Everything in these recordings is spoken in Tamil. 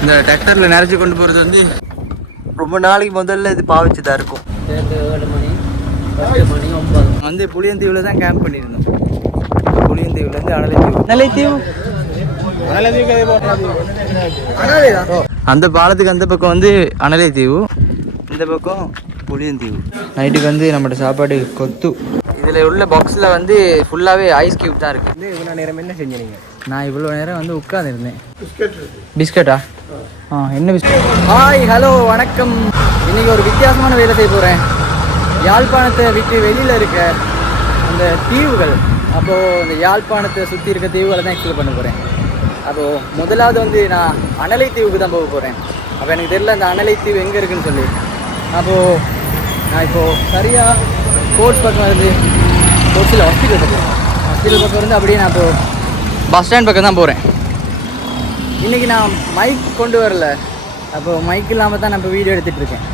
இந்த டிராக்டரில் நிறைச்சி கொண்டு போகிறது வந்து ரொம்ப நாளைக்கு முதல்ல இது பாவிச்சுதான் இருக்கும். 7 மணி 10 மணி 9 வந்து புளியந்தீவில் தான் கேம்ப் பண்ணியிருந்தோம். புளியந்தீவுலேருந்து அனலைத்தீவு அந்த பாலத்துக்கு அந்த பக்கம் வந்து அனலைத்தீவு, இந்த பக்கம் புளியந்தீவு. நைட்டுக்கு வந்து நம்மளோட சாப்பாடு கொத்து. இதில் உள்ள பாக்ஸில் வந்து ஃபுல்லாகவே ஐஸ் கியூப் தான் இருக்குது. இவ்வளோ நேரம் என்ன செஞ்சீங்க? நான் இவ்வளோ நேரம் வந்து உட்காந்துருந்தேன். பிஸ்கட்டா? என்ன பிஸ்கட்? ஹாய், ஹலோ, வணக்கம். இன்றைக்கி ஒரு வித்தியாசமான வேலை செய்ய போகிறேன். யாழ்ப்பாணத்தை விட்டு வெளியில் இருக்க அந்த தீவுகள், அப்போது இந்த யாழ்ப்பாணத்தை சுற்றி இருக்க தீவுகளை தான் எக்ஸ்ப்ளோர் பண்ண போகிறேன். அப்போது முதலாவது வந்து நான் அனலைத்தீவுக்கு தான் போக போகிறேன். அப்போ எனக்கு தெரியல அந்த அனலைத்தீவு எங்கே இருக்குதுன்னு சொல்லி. அப்போது நான் இப்போது சரியாக கோர்ட்ஸ் பக்கம் இருந்து கோர்ட்ஸில் ஹாஸ்பிட்டல் பக்கம் இருந்து அப்படியே நான் இப்போது பஸ் ஸ்டாண்ட் பக்கம் தான் போகிறேன். இன்றைக்கி நான் மைக் கொண்டு வரல. அப்போது மைக் இல்லாமல் தான் நான் இப்போ வீடியோ எடுத்துகிட்ருக்கேன்.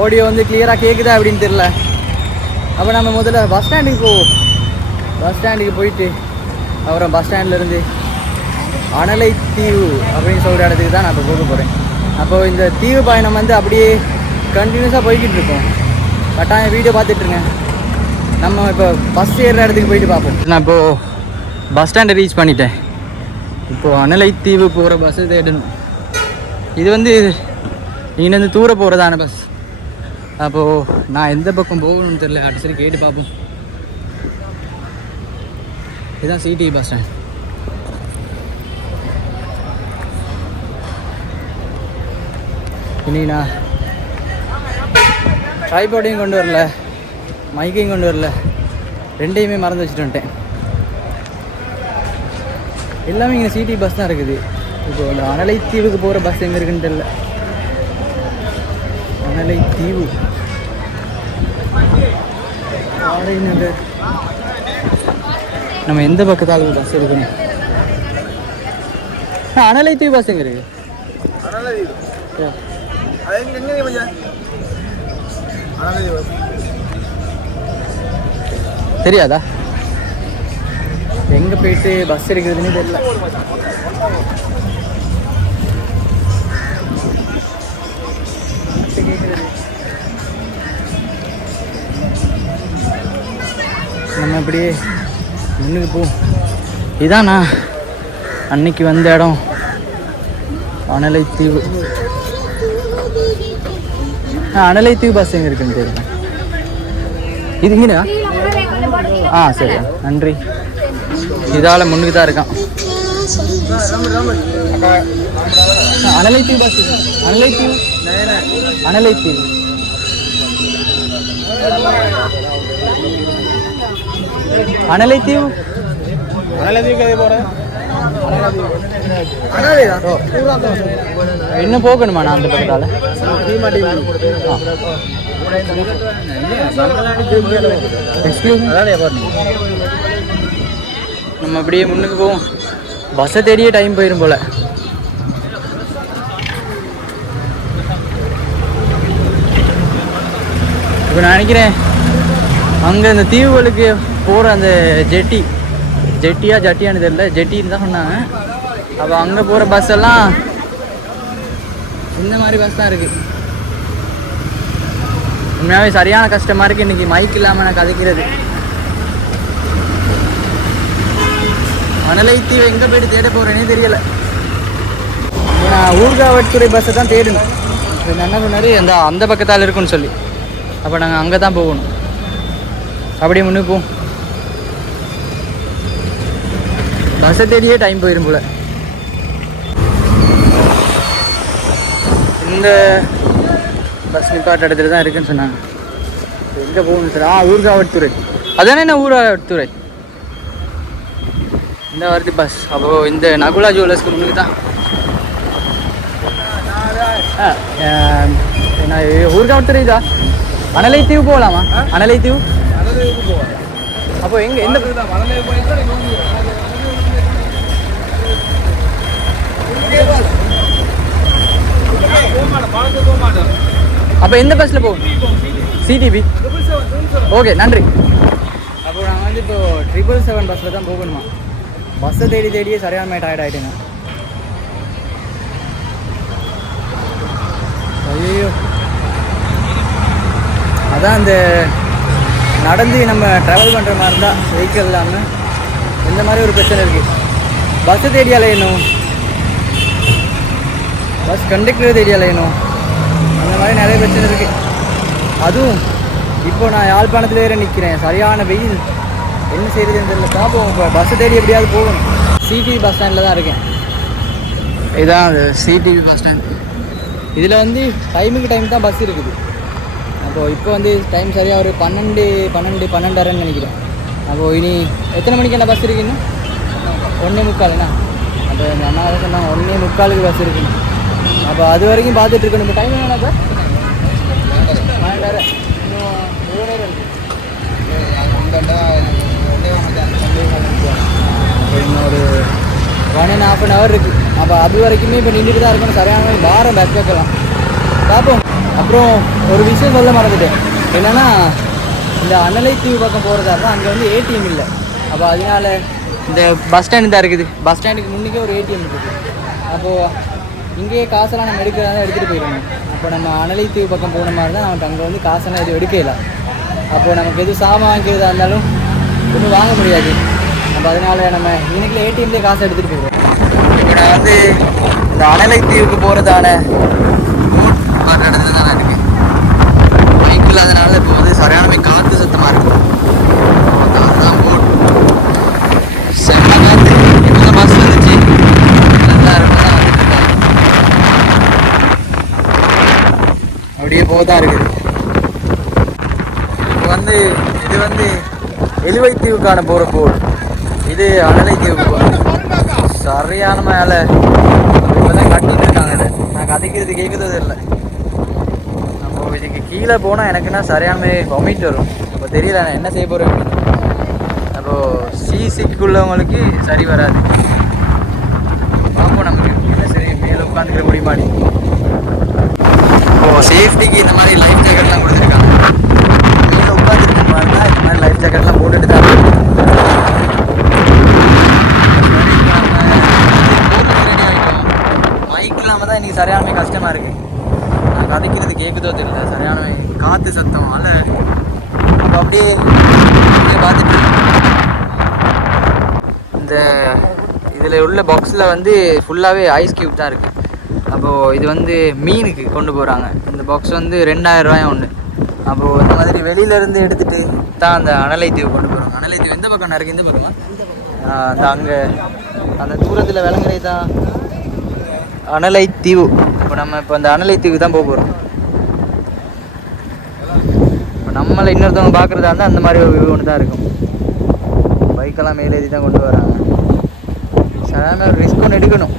ஆடியோ வந்து கிளியராக கேட்குதா அப்படின்னு தெரில. அப்போ நம்ம முதல்ல பஸ் ஸ்டாண்டுக்கு போவோம். பஸ் ஸ்டாண்டுக்கு போயிட்டு அப்புறம் பஸ் ஸ்டாண்ட்லேருந்து அனலைத்தீவு அப்படின்னு சொல்கிற இடத்துக்கு தான் நான் இப்போ போக போகிறேன். அப்போது இந்த தீவு பயணம் வந்து அப்படியே கண்டினியூஸாக போய்கிட்டு இருக்கோம். கட்டாயம் வீடியோ பார்த்துட்ருங்க. நம்ம இப்போ பஸ் ஏறுற இடத்துக்கு போயிட்டு பார்ப்போம். நான் இப்போது பஸ் ஸ்டாண்டை ரீச் பண்ணிட்டேன். இப்போது அனலைத்தீவு போகிற பஸ்ஸு தேடணும். இது வந்து இங்கேருந்து தூர போகிறதான பஸ். அப்போது நான் எந்த பக்கம் போகணும்னு தெரியல. அப்படி சரி கேட்டு பார்ப்போம். இதுதான் சிடி பஸ் ஸ்டாண்ட். இனி நான் ட்ரைபாடையும் கொண்டு வரல, மைக்கையும் கொண்டு வரல, ரெண்டையுமே மறந்து வச்சுட்டு வந்துட்டேன். எல்லாமே இங்கே சிடி பஸ் தான் இருக்குது. இப்போது அந்த அனலைத்தீவுக்கு போகிற பஸ் எங்கே இருக்குன்னு தெரியல. அனலைத்தீவு நம்ம எந்த பக்கத்தால் பஸ் எடுக்கணும்? அனலைத்தீவு பஸ் எங்கே இருக்கு? தெரியாதா? எங்கே போயிட்டு பஸ் எடுக்கிறதுன்னு தெரியல. நம்ம அப்படியே முன்னுக்கு போ. இதான் நான் அன்னைக்கு வந்த இடம், அனலைத்தீவு. அனலைத்தீவு பஸ் எங்கே இருக்குன்னு தெரியல. இது இங்கேயா? சரி, நன்றி. இதால் முன்னுக்கு தான் இருக்கான் அனலைத்தீவு பஸ். அனலைத்தீவு அனலைத்தீவு அனலைத்தீவு இன்னும் போகணுமா? நான் அந்த பக்கத்தால் நம்ம அப்படியே முன்னுக்கு போவோம். பஸ்ஸை தேடியே டைம் போயிடும் போல. இப்போ நான் நினைக்கிறேன் அங்கே இந்த தீவுகளுக்கு போகிற அந்த ஜட்டியான்னு தெரியல, ஜெட்டின்னு தான் சொன்னாங்க. அப்போ அங்கே போகிற பஸ் எல்லாம் இந்த மாதிரி பஸ் தான் இருக்குது. உண்மையாகவே சரியான கஷ்டமாக இருக்குது இன்றைக்கி மைக் இல்லாமல் நான் கதைக்கிறது. அனலைத்தீவு எங்கே போய்ட்டு தேட போகிறேனே தெரியலை. நான் ஊர்காவட்டுறை பஸ்ஸை தான் தேடணும். என்ன சொன்னார், அந்த பக்கத்தால் இருக்குன்னு சொல்லி. அப்போ நாங்கள் அங்கே தான் போகணும். அப்படியே முன்னுக்கு போவோம். பஸ்ஸை தேடியே டைம் போயிடும் போல். இந்த பஸ் நிப்பாட்ட இடத்துல தான் இருக்குன்னு சொன்னாங்க. எங்கே போகணும் சார்? ஊர்காவட்டுறை. அதானே என்ன ஊர்காவட்டுறை? இந்த வருது பஸ். அப்போது இந்த நகுலா ஜுவல்லர்ஸ்க்கு முன்னுக்கு தான். ஊர்காவட்டுறை இதா? அனலைத்தீவு போகலாமா? அனலைத்தீவு அப்போ எங்கே? எந்த அப்போ எந்த பஸ்ஸில் போகும்? சிடிபி. ஓகே, நன்றி. அப்போ நாங்கள் வந்து இப்போ 777 பஸ்ஸில் தான் போகணுமா? பஸ்ஸை தேடியே சரியான டயர்ட் ஆகிட்டேங்க. அதான் இந்த நடந்து நம்ம ட்ராவல் பண்ணுற மாதிரி இருந்தால் வெஹிக்கிள் இல்லாமல் இந்த மாதிரி ஒரு பிரச்சனை இருக்குது. பஸ்ஸை தேடி அலையணும், பஸ் கண்டக்டர் தேடி அலையணும், அந்த மாதிரி நிறைய பிரச்சனை இருக்குது. அதுவும் இப்போ நான் யாழ்ப்பாணத்தில் வேறு நிற்கிறேன், சரியான வெயில், என்ன செய்யறதுன்னு தெரியல. பார்ப்போம், இப்போ பஸ்ஸை தேடி எப்படியாவது போகணும். சிடிவி பஸ் ஸ்டாண்டில் தான் இருக்கேன். இதுதான் அது சிடிவி பஸ் ஸ்டாண்ட். இதில் வந்து டைமுக்கு டைம் தான் பஸ் இருக்குது. அப்போது இப்போ வந்து டைம் சரியாக ஒரு 12:30ன்னு நினைக்கிறேன். அப்போது இனி எத்தனை மணிக்கு என்ன பஸ் இருக்குன்னு 1:45ண்ணா. அப்போ எங்கள் அண்ணா சொன்னாங்க 1:45க்கு பஸ் இருக்குன்னு. அப்போ அது வரைக்கும் பார்த்துட்டு இருக்கணும். இப்போ டைம் என்னன்னா இப்போ 12:30, இன்னும் 7 நேரம் இருக்குது. அப்போ இன்னொரு 1.5 hour இருக்குது. அப்போ அது வரைக்குமே இப்போ நின்றுட்டு தான் இருக்கணும். சரியான பாரம் பேக் கேட்கலாம். பார்ப்போம். அப்புறம் ஒரு விஷயம் சொல்ல மறந்துட்டேன். என்னென்னா இந்த அனலைத்தீவு பக்கம் போகிறதா இருந்தால் அங்கே வந்து ஏடிஎம் இல்லை. அப்போ அதனால இந்த பஸ் ஸ்டாண்டு தான் இருக்குது. பஸ் ஸ்டாண்டுக்கு முன்னுக்கே ஒரு ஏடிஎம் இருக்குது. அப்போது இங்கேயே காசெல்லாம் நம்ம எடுக்கிறதா எடுத்துகிட்டு போயிடணும். அப்போ நம்ம அனலைத்தீவு பக்கம் போன மாதிரி தான் நமக்கு அங்கே வந்து காசெல்லாம் எதுவும் எடுக்கல. அப்போது நமக்கு எதுவும் சாமான் வாங்கிறதா இருந்தாலும் ஒன்றும் வாங்க முடியாது. அப்போ அதனால் நம்ம இன்னைக்குள்ள ஏடிஎம்லேயே காசை எடுத்துகிட்டு போயிடுவோம். இப்போ நான் வந்து இந்த அனலைத்தீவுக்கு போகிறதான இடத்துல தான் இருக்குது. பைக் இல்லாதனால இப்போ வந்து சரியான காற்று சுத்தமாக இருக்கும். அதுதான் போட் செம்ம காற்று. இப்போ பஸ் வந்துச்சு, நல்லா இருக்கும். அப்படியே போதான் இருக்குது. இப்போ வந்து இது வந்து எழுவைத்தீவுக்கான போகிற போட், இது அனலைத்தீவுக்கு போகிறேன். சரியான மேலே இப்போ தான் கட்டிட்டு இருக்காங்க. இதை நான் கதைக்கிறது கேட்குறது இல்லை. நம்ம இதுக்கு கீழே போனால் எனக்குன்னா சரியான வொமிட் வரும். அப்போ தெரியல நான் என்ன செய்ய போகிறேன். அப்போது சிசிக்குள்ளவங்களுக்கு சரி வராது. பார்ப்போம் நமக்கு என்ன சரி மேலே உட்காந்துக்கிற முடியுமாடி. இப்போது சேஃப்டிக்கு இந்த மாதிரி லைஃப் ஜாக்கெட்லாம் கொடுத்துருக்காங்க. மேலே உட்காந்துருக்கு பாருங்க, இந்த மாதிரி லைஃப் ஜாக்கெட்லாம் போட்டுட்டு தான் பைக் இல்லாமல் தான் இன்றைக்கி சரியான கஷ்டமாக இருக்குது. நான் கதைக்கிறது கேட்குதோ தெரியல, சரியான காற்று சத்தம். அதில் அப்போ அப்படியே பார்த்துட்டு இந்த இதில் உள்ள பாக்ஸில் வந்து ஃபுல்லாகவே ஐஸ் க்யூப் தான் இருக்குது. அப்போது இது வந்து மீனுக்கு கொண்டு போகிறாங்க. இந்த பாக்ஸ் வந்து 2000 ரூபாய் ஒன்று. அப்போது இந்த மாதிரி வெளியிலேருந்து எடுத்துகிட்டு தான் அந்த அனலைத்தீவு கொண்டு போகிறாங்க. அனலைத்தீவு எந்த பக்கம் இருக்குது? இந்த பக்கமா? அந்த அங்கே அந்த தூரத்தில் விளங்குறது தான் அனலைத்தீவு. இப்போ நம்ம இப்போ அந்த அனலைத்தீவு தான் போக போகிறோம். இப்போ நம்மளை இன்னொருத்தவங்க பார்க்குறதா இருந்தால் அந்த மாதிரி ஒரு வியூ ஒன்று தான் இருக்கும். பைக்கெல்லாம் மேலே ஏறி தான் கொண்டு வராங்க. சரியான ஒரு ரிஸ்க் ஒன்று எடுக்கணும்.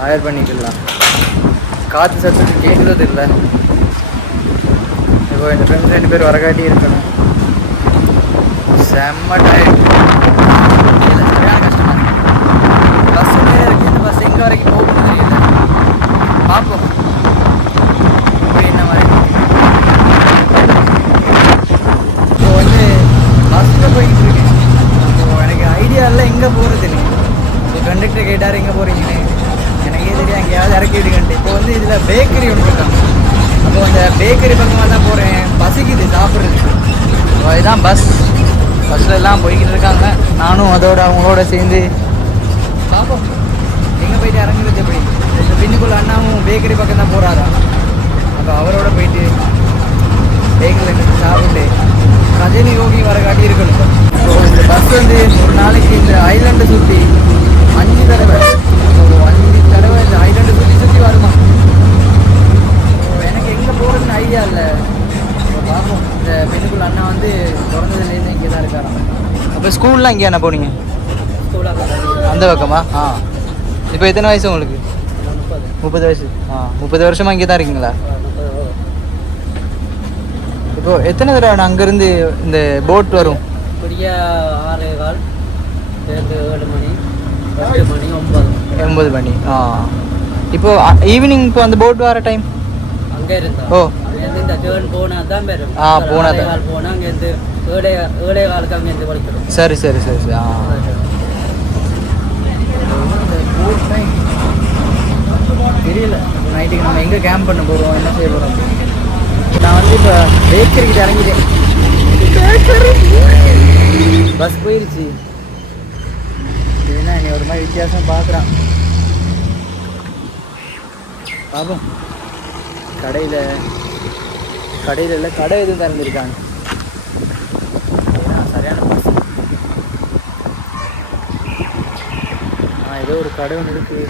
ஹயர் பண்ணிக்கலாம். காற்று சத்தத்துக்கு கேட்குறது இல்லை. இப்போ இந்த ஃப்ரெண்ட்ஸ் 2 பேர் வரகாட்டி இருக்கணும். செம்ம டயர்ட், சரியான கஷ்டமாக இருக்குது. பஸ்ஸு மேலே இருக்குது. இந்த பஸ் எங்கே வரைக்கும் போகணும்னு தெரியல. பார்ப்போம் என்ன மாதிரி. இப்போ வந்து பஸ்ஸில் போய்கிட்டு இருக்கேன். அப்போது எனக்கு ஐடியா இல்லை எங்கே போகிறதுன்னு. இப்போ கண்டக்டர் கேட்டார் எங்கே போகிறீங்கன்னு. எனக்கே தெரியும் எங்கேயாவது இறக்கி விடுங்கன்ட்டு. இப்போ வந்து இதில் பேக்கரி ஒன்று இருக்காங்க. அப்போ அந்த பேக்கரி பக்கமாக தான் போகிறேன். பசிக்குது சாப்பிட்றதுக்கு. இதுதான் பஸ்ஸில் எல்லாம் போய்கிட்டு இருக்காங்க. நானும் அதோட அவங்களோட சேர்ந்து பார்ப்போம் எங்கே போயிட்டு இறங்குறது எப்படி. இந்த பின்னுக்குள்ள அண்ணாவும் பேக்கரி பக்கம் தான் போகிறாரா. அப்போ அவரோட போயிட்டு பேக்கரியில் சாப்பிட்டு ரஜினி யோகி வர காட்டி இருக்கணும். ஸோ இந்த பஸ் வந்து ஒரு நாளைக்கு இந்த ஐலாண்டை சுற்றி 5 தடவை, 5 தடவை இந்த ஐலாண்டை சுற்றி வருமா. எனக்கு எங்கே போகிறதுன்னு ஐடியா இல்லை. இப்போ பார்ப்போம். இந்த பெண்ணுக்குள்ள அண்ணா வந்து பிறந்ததுலேருந்து இங்கே தான் இருக்காராம். அப்போ ஸ்கூல்லாம் இங்கே என்ன போனீங்க? ஸ்கூலாக அந்த பக்கமா? இப்போ எத்தனை வயசு உங்களுக்கு? 30. 30 வயசு. 30 வருஷமா இங்கே தான் இருக்கீங்களா? இப்போ எத்தனை தடவை அங்கேருந்து இந்த போட் வரும்? இப்படியா 6:15 7 மணி 8 மணி 9 மணி. இப்போ ஈவினிங் இப்போ அந்த போட் வர டைம் அங்கே இருந்தா அங்கேருந்து இந்த டேர்ன் போனால் தான் பேரும். போனால் போனால் அங்கேருந்து 7:15 அங்கேருந்து படிக்கிறோம். சரி சரி சரி சரி. தெரியல நைட்டுக்கு நம்ம எங்கே கேம்ப் பண்ண போகிறோம், என்ன செய்ய போகிறோம். நான் வந்து இப்போ பேக்கரிக்கிட்ட இறங்கிட்டேன். பஸ் போயிடுச்சு. இதுனா நீ ஒரு மாதிரி வித்தியாசம் பார்க்குறான். பாப்போம் கடையில் இல்லை கடை எதுவும் திறந்துருக்காங்க. சரியான பஸ். ஏதோ ஒரு கடை ஒன்று இருக்குது.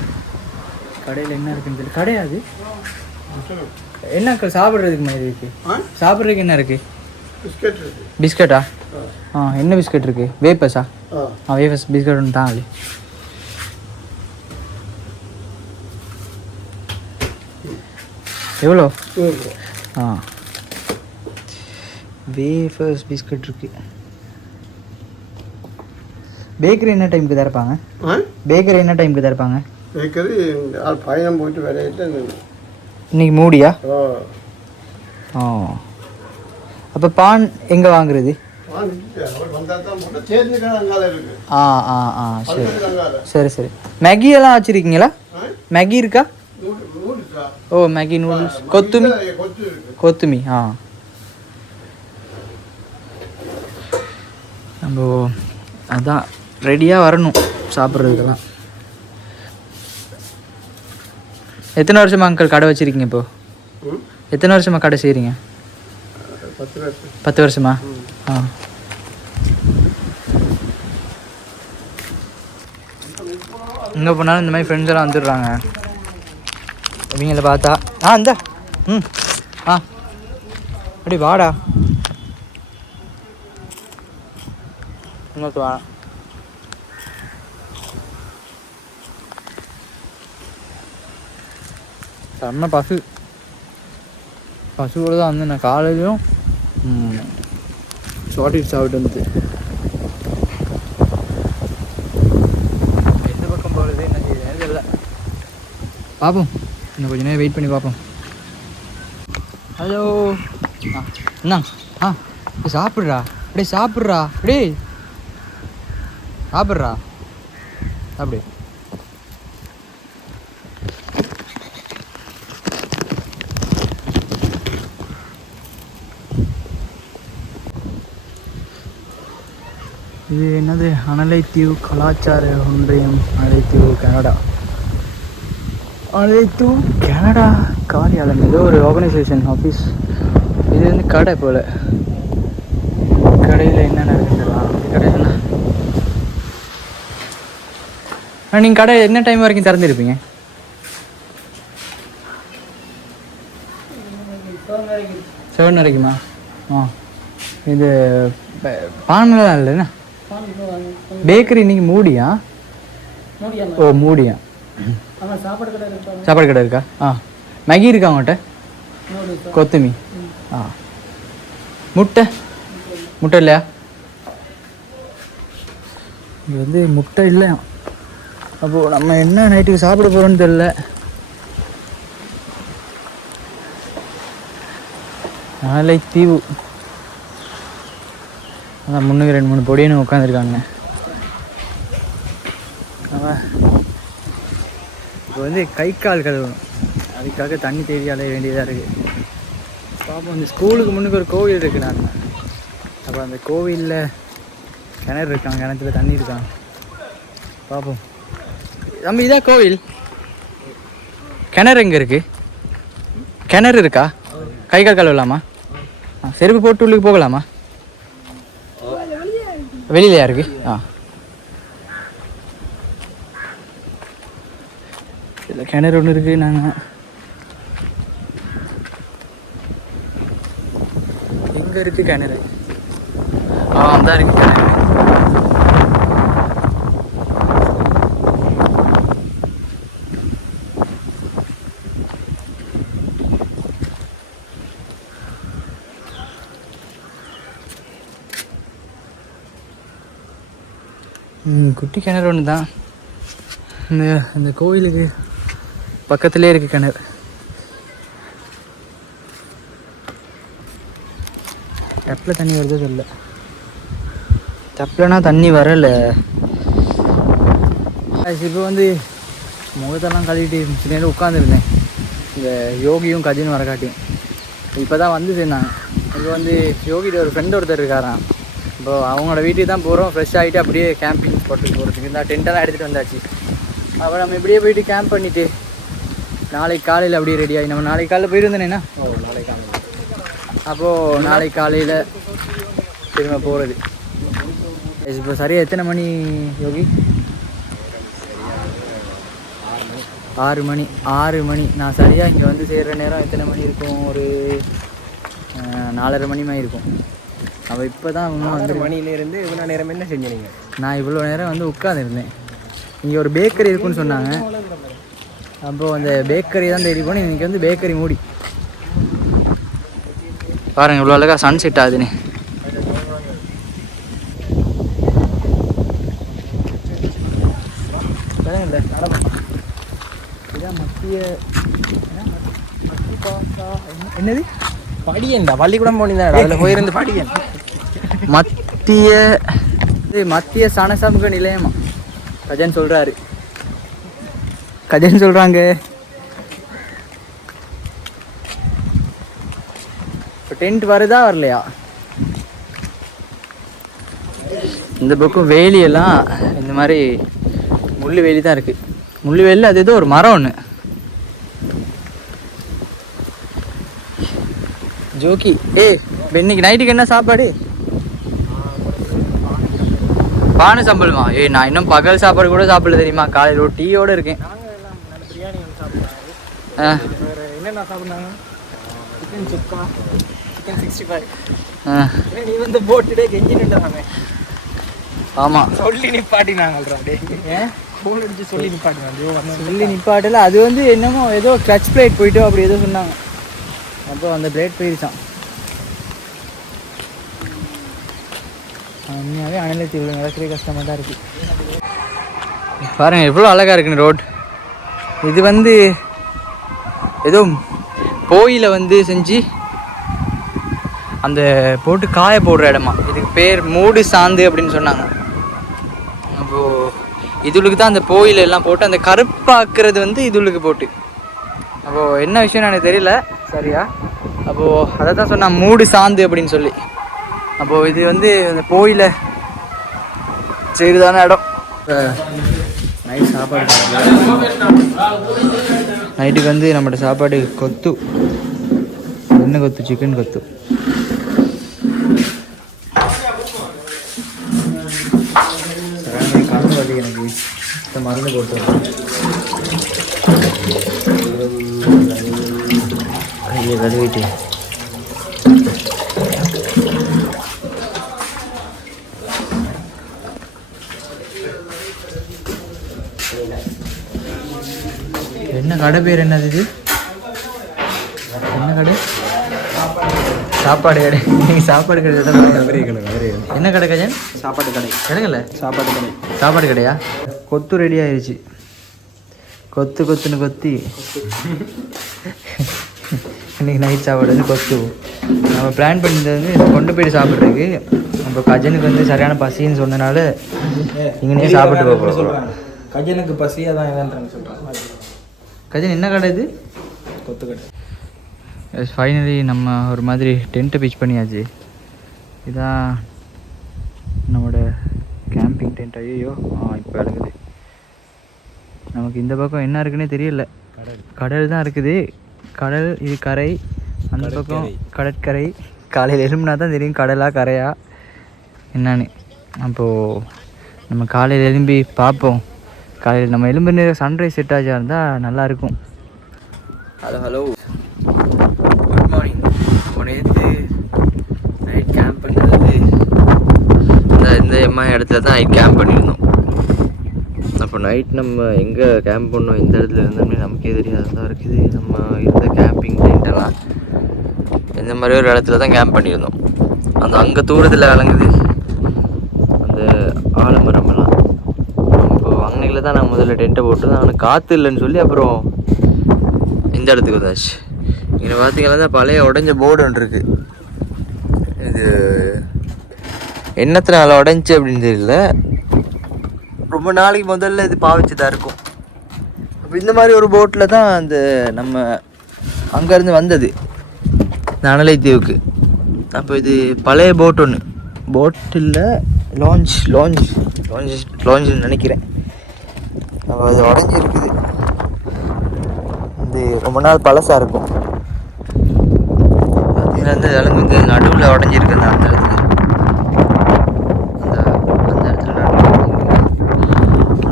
கடையில் என்ன இருக்குன்னு தெரியல. கிடையாது. என்ன சாப்பிட்றதுக்கு மாதிரி இருக்குது? சாப்பிட்றதுக்கு என்ன இருக்குது? பிஸ்கட்டா? என்ன பிஸ்கட் இருக்குது? வேப்பஸா? வேப்பஸ் பிஸ்கட் ஒன்று தான். அது எவ்வளோ? வேஃபர்ஸ் பிஸ்கட் இருக்கு. பேக்கரி என்ன டைமுக்கு திறப்பாங்க? பேக்கரி என்ன டைமுக்கு திறப்பாங்க? பேக்கரி பயணம் போயிட்டு விளையாட்டு இன்னைக்கு மூடியா? அப்போ பான் எங்கே வாங்குறது? சரி சரி. மேகி எல்லாம் வச்சுருக்கீங்களா? மேகி இருக்கா? Maggi noodles. கொத்துமி. நம்ம அதான் ரெடியாக வரணும் சாப்பிட்றதுக்கெல்லாம். எத்தனை வருஷமா அங்கிள் கடை வச்சுருக்கீங்க? இப்போ எத்தனை வருஷமா கடை செய்கிறீங்க? 10 வருஷமா? எங்கே போனாலும் இந்த மாதிரி ஃப்ரெண்ட்ஸ் எல்லாம் வந்துடுறாங்க. இவங்கள பார்த்தா இந்த அப்படி வாடா இன்னொரு வா. செம்ம பசுவோடு தான் வந்து நான் காலையிலையும் ஷார்ட் சாப்பிட்டு வந்து எந்த பக்கம் போகிறது என்ன செய்யுது தெரியல. பார்ப்போம், இன்னும் கொஞ்சம் நேரம் வெயிட் பண்ணி பார்ப்போம். ஹலோ என்ன? சாப்பிட்றா அப்படியே சாப்பிட்றா அப்படியே சாப்பிட்றா அப்படி. இது என்னது? அனலைத்தீவு கலாச்சார ஒன்றியம், அனலைத்தீவு கனடா. அனலைத்தீவு கனடா காரியாலயம், ஏதோ ஒரு ஆர்கனைசேஷன் ஆஃபீஸ். இது வந்து கடை போல். கடையில் என்னென்ன இருக்குங்களா? கடை என்ன? நீங்கள் கடை என்ன டைம் வரைக்கும் திறந்துருப்பீங்க? 7 வரைக்குமா? இது பானெல்லாம் இல்லைண்ணா. பேக்கரி இன்னைக்கு மூடியா? மூடியா. சாப்பாடு கடை இருக்கா? மேகி இருக்கா அவங்கள்ட்ட? கொத்துமி. முட்டை இல்லையா? இங்கே வந்து முட்டை இல்லையா? அப்போது நம்ம என்ன நைட்டுக்கு சாப்பிட போகிறோன்னு தெரியல. அனலைத்தீவு அதான் முன்னுக்கு 2-3 பொடியன்னு உட்காந்துருக்காங்க. இப்போ வந்து கை கால் கழுவணும், அதுக்காக தண்ணி தேடி அலைய வேண்டியதாக இருக்குது. பாப்போம். இந்த ஸ்கூலுக்கு முன்னுக்கு ஒரு கோவில் இருக்குது. நான் அப்போ அந்த கோவிலில் கிணறு இருக்காங்க, கிணத்துல தண்ணி இருக்காங்க. பார்ப்போம். நம்ம இதான் கோவில். கிணறு எங்கே இருக்குது? கிணறு இருக்கா? கை கால் கழுவலாமா? செருப்பு போட்டு உள்ளுக்கு போகலாமா? வெளியிலையா இருக்கு? இல்லை, கிணறு ஒன்று இருக்குது. நாங்கள் எங்கே இருக்குது கிணறு? தான் இருக்கு கிணறு. குட்டி கிணறு ஒன்று தான். இந்த கோவிலுக்கு பக்கத்துலேயே இருக்குது கிணறு. டப்பில் தண்ணி வருதோ தெரியல. டப்லனா தண்ணி வரலை. இப்போ வந்து முகத்தெல்லாம் கழுவிட்டு சில நேரம் உட்காந்துருந்தேன். இந்த யோகியும் கஜினும் வரக்காட்டியும் இப்போ தான் வந்து சேர்ந்தாங்க. இப்போ வந்து யோகிட்ட ஒரு ஃப்ரெண்ட் ஒருத்தர் இருக்காராம். இப்போ அவங்களோட வீட்டுக்கு தான் போகிறோம். ஃப்ரெஷ் ஆகிட்டு அப்படியே கேம்பிங் ஸ்பாட்டுக்கு போகிறதுக்கு இந்த டென்ட்டெல்லாம் எடுத்துகிட்டு வந்தாச்சு. அப்போ நம்ம இப்படியே போயிட்டு கேம்ப் பண்ணிவிட்டு நாளைக்கு காலையில் அப்படியே ரெடி ஆகி நம்ம நாளைக்கு காலையில் போயிருந்தேனேண்ணா. நாளைக்கு காலையில் அப்போது நாளைக்கு காலையில் திரும்ப போகிறது. இப்போ சரியாக எத்தனை மணி யோகி? 6 மணி. 6 மணி. நான் சரியாக இங்கே வந்து சேர்கிற நேரம் எத்தனை மணி இருக்கும்? ஒரு 4:30 மணி மாதிரி இருக்கும். அப்போ இப்போ தான் வந்து மணியிலேருந்து இவ்வளோ நேரம் என்ன செஞ்சீங்க? நான் இவ்வளோ நேரம் வந்து உட்காந்துருந்தேன். இங்கே ஒரு பேக்கரி இருக்குன்னு சொன்னாங்க. அப்போது அந்த பேக்கரி தான் தேடி போனேன். இன்றைக்கி வந்து பேக்கரி மூடி. பாருங்கள் இவ்வளோ அழகாக சன் செட் ஆகுதுன்னு. பாருங்கல்ல இதான் என்னது படியன்டா பள்ளிக்கூடம் போனீங்கன்னா அதில் போயிருந்து படியன். மத்திய சனசமூக நிலையமா கஜன் சொல்கிறாரு. கஜன் சொல்கிறாங்க. இப்போ டென்ட் வருதா வரலையா? இந்த பக்கம் வேலியெல்லாம் இந்த மாதிரி முள் வேலி தான் இருக்குது. முள் வேலியில் அது ஏதோ ஒரு மரம் ஒன்று. ஜோக்கி இன்னைக்கு நைட்டுக்கு என்ன சாப்பாடு? பானை சம்பளமா? நான் இன்னும் பகல் சாப்பாடு கூட சாப்பிடல தெரியுமா. காலையில் ஒரு டீயோடு இருக்கேன். என்னென்ன சாப்பிட்றாங்க? சிக்கன் சுக்கா, சிக்கன் 65. நீ வந்து போட்டுடே கெஞ்சி நின்றாங்க. ஆமாம் சொல்லி நிப்பாட்டினாங்க. ஏன் ஃபோன் அடிச்சு சொல்லி நிப்பாட்டினாங்க. சொல்லி நிப்பாட்டில் அது வந்து என்னமோ ஏதோ கிளச் பிளேட் போயிட்டோ அப்படி ஏதோ சொன்னாங்க. அப்போ அந்த பிளேட் போயிருச்சான். உண்மையாகவே அனலத்தி இவ்வளோ நடக்கிறே கஷ்டமாக தான் இருக்குது. பாருங்கள் எவ்வளோ அழகாக இருக்குன்னு ரோட். இது வந்து ஏதோ போயில வந்து செஞ்சு அந்த போட்டு காய போடுற இடமா. இதுக்கு பேர் மூடு சாந்து அப்படின்னு சொன்னாங்க. அப்போது இதுளுக்கு தான் அந்த போயில எல்லாம் போட்டு அந்த கருப்பாக்குறது வந்து இதுளுக்கு போட்டு. அப்போது என்ன விஷயம்னு எனக்கு தெரியல சரியா. அப்போது அதை தான் சொன்னான் மூடு சாந்து அப்படின்னு சொல்லி. அப்போது இது வந்து அந்த போயில செய்கிறதான இடம். நைட் சாப்பாடு நைட்டுக்கு வந்து நம்மளோட சாப்பாடு கொத்து. என்ன கொத்து? சிக்கன் கொத்து. கடன் வலி எனக்கு இந்த மருந்து போட்டு கையை கழுவிட்டு என்ன கடை பேர் என்னது? இது என்ன கடை? சாப்பாடு கடை. சாப்பாடு கடை என்ன கடை கஜன்? சாப்பாட்டு கடை. கிடைக்கல. சாப்பாட்டு கடை. சாப்பாடு கடையா? கொத்து ரெடி ஆயிடுச்சு. கொத்துன்னு கொத்தி இன்னைக்கு நைட் சாப்பாடு வந்து கொத்து. நம்ம பிளான் பண்ணியிருந்தது வந்து கொண்டு போய்ட்டு சாப்பிட்றதுக்கு. நம்ம கஜனுக்கு வந்து சரியான பசின்னு சொன்னனால இங்கேயே சாப்பிட்டு போகிறோம். கஜனுக்கு பசியாக தான் என்னன்றாங்க சொல்கிறாங்க. கஜன் என்ன கடை இது? கொத்து கடை. ஃபைனலி நம்ம ஒரு மாதிரி டென்ட்டை பிச் பண்ணியாச்சு. இதான் நம்மளோட கேம்பிங் டென்ட். ஐயோ இப்போ இருக்குது. நமக்கு இந்த பக்கம் என்ன இருக்குன்னே தெரியல. கடல் தான் இருக்குது. கடல் இது கரை. அந்த பக்கம் கடற்கரை. காலையில் எழும்புனா தான் தெரியும் கடலா கரையா என்னன்னு. அப்போது நம்ம காலையில் எழும்பி பார்ப்போம். காலையில் நம்ம எலும்பு சன்ரைஸ் செட் ஆச்சா இருந்தால் நல்லாயிருக்கும். Hello good morning. நேற்று நைட் கேம்ப் பண்ணுறது இந்த இடத்துல தான் நைட் கேம்ப் பண்ணியிருந்தோம். அப்போ நைட் நம்ம எங்கே கேம்ப் பண்ணோம், எந்த இடத்துல இருந்தோம்னே நமக்கே தெரியாது தான் இருக்குது. நம்ம இருந்த கேம்பிங் டென்ட்டெல்லாம் இந்த மாதிரி ஒரு இடத்துல தான் கேம்ப் பண்ணியிருந்தோம். அந்த அங்கே தூரத்தில் விளங்குது அந்த ஆலமரமெல்லாம். தான் நாங்கள் முதல்ல டென்ட்டை போட்டு அவனுக்கு காற்று இல்லைன்னு சொல்லி அப்புறம் இந்த இடத்துக்கு வந்தாச்சு. இங்கே பார்த்தீங்கன்னா தான் பழைய உடஞ்ச போர்டு ஒன்று இருக்குது. இது என்னத்தினால உடஞ்சி அப்படின்னு தெரியல. ரொம்ப நாளைக்கு முதல்ல இது பாவிச்சுதான் இருக்கும். அப்போ இந்த மாதிரி ஒரு போட்டில் தான் அந்த நம்ம அங்கேருந்து வந்தது இந்த அனலை தீவுக்கு. அப்போ இது பழைய போட் ஒன்று, போட்டில் லாஞ்சுன்னு நினைக்கிறேன். அப்போ அது உடஞ்சிருக்குது. இது ரொம்ப நாள் பழசாக இருக்கும். பார்த்தீங்கன்னா இந்த இலங்கு வந்து நடுவில் உடஞ்சிருக்கு. அந்த இடத்துல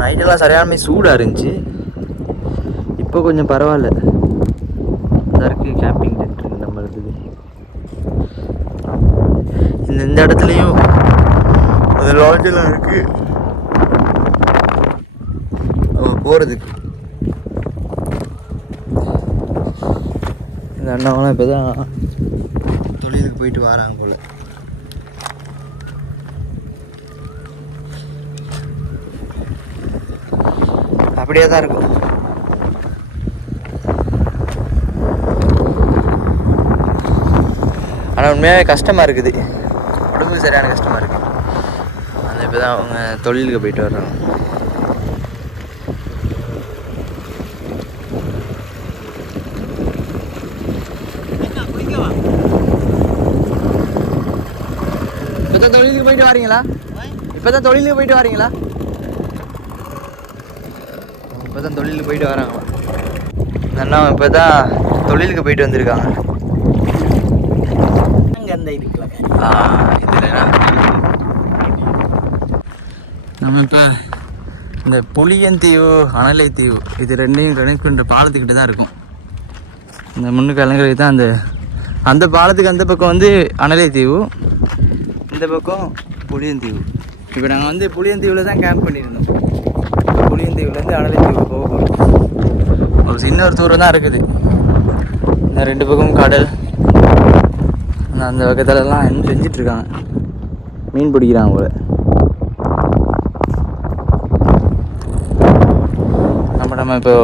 நைட்டெல்லாம் சரியான சூடாக இருந்துச்சு. இப்போ கொஞ்சம் பரவாயில்ல. இருக்கு கேம்பிங் டென்ட் இருக்குது நம்ம இருக்குது. இந்த இடத்துலையும் அது லாட்ஜெல்லாம் இருக்குது போகிறதுக்கு. இந்த அண்ணாவெல்லாம் இப்போ தான் தொழிலுக்கு போயிட்டு வராங்க போல். அப்படியே தான் இருக்கும். ஆனால் உண்மையாகவே கஷ்டமாக இருக்குது, உடம்புக்கு சரியான கஷ்டமாக இருக்குது. அந்த இப்போ தான் அவங்க தொழிலுக்கு போயிட்டு வர்றாங்க. இப்போ தான் தொழிலுக்கு போயிட்டு வரீங்களா? இப்போ தான் தொழிலுக்கு போயிட்டு வரீங்களா? இப்போ தான் தொழிலுக்கு போயிட்டு வராங்களா அண்ணா? இப்போ தான் தொழிலுக்கு போயிட்டு வந்திருக்காங்க. நம்ம இப்போ இந்த புளியந்தீவு அனலை தீவு இது ரெண்டையும் கனெக்ட் பண்ணுற பாலத்துக்கிட்ட தான் இருக்கும். இந்த முன்னுக்கு அலங்கிறது தான் அந்த பாலத்துக்கு அந்த பக்கம் வந்து அனலை தீவு, இந்த பக்கம் புளியந்தீவு. இப்போ நாங்கள் வந்து புளியந்தீவில் தான் கேம்ப் பண்ணியிருந்தோம். புளியந்தீவுலேருந்து அனலை தீவுக்கு போக போகிறோம். ஒரு சின்ன ஒரு தூரம் தான் இருக்குது. இந்த ரெண்டு பக்கமும் கடல். அந்த பக்கத்துலலாம் என்ன செஞ்சிட்ருக்காங்க, மீன் பிடிக்கிறாங்க போல. நம்ம இப்போ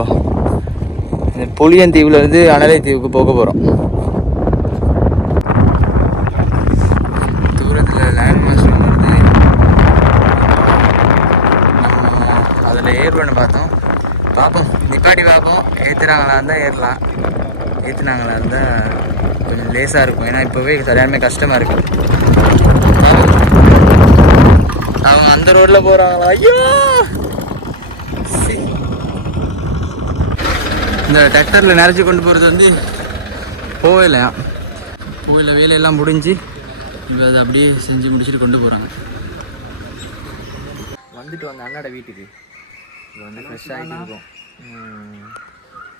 இந்த புளியந்தீவுலேருந்து அனலை தீவுக்கு போக போகிறோம். தூரத்தில் லேண்ட் மாஸ்டர் வருது. நம்ம அதில் ஏறுவேன்னு பார்ப்போம், நிப்பாட்டி பார்ப்போம். ஏற்றுறாங்களா இருந்தால் ஏறலாம், ஏற்றுனாங்களா இருந்தால் கொஞ்சம் லேசாக இருக்கும். ஏன்னா இப்போவே சரியான கஷ்டமாக இருக்குது. அவங்க அந்த ரோட்டில் போகிறாங்களா? ஐயோ, இந்த டிராக்டரில் நிறச்சி கொண்டு போகிறது வந்து போகல வேலையெல்லாம் முடிஞ்சு இப்போ அதை அப்படியே செஞ்சு முடிச்சுட்டு கொண்டு போகிறாங்க. வந்துட்டு வந்த அண்ணாட வீட்டுக்கு இப்போ வந்து ஃப்ரெஷ்ஷாகிட்டு இருக்கோம்.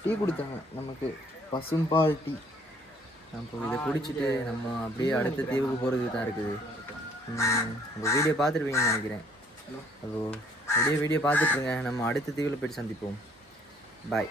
டீ கொடுத்தாங்க நமக்கு, பசும்பால் டீ. இப்போ இதை குடிச்சிட்டு நம்ம அப்படியே அடுத்த தீவுக்கு போகிறதுக்கு தான் இருக்குது. இந்த வீடியோ பார்த்துருப்பீங்கன்னு நினைக்கிறேன். அப்போ அப்படியே வீடியோ பார்த்துட்ருங்க. நம்ம அடுத்த தீவில் போய்ட்டு சந்திப்போம். பாய்.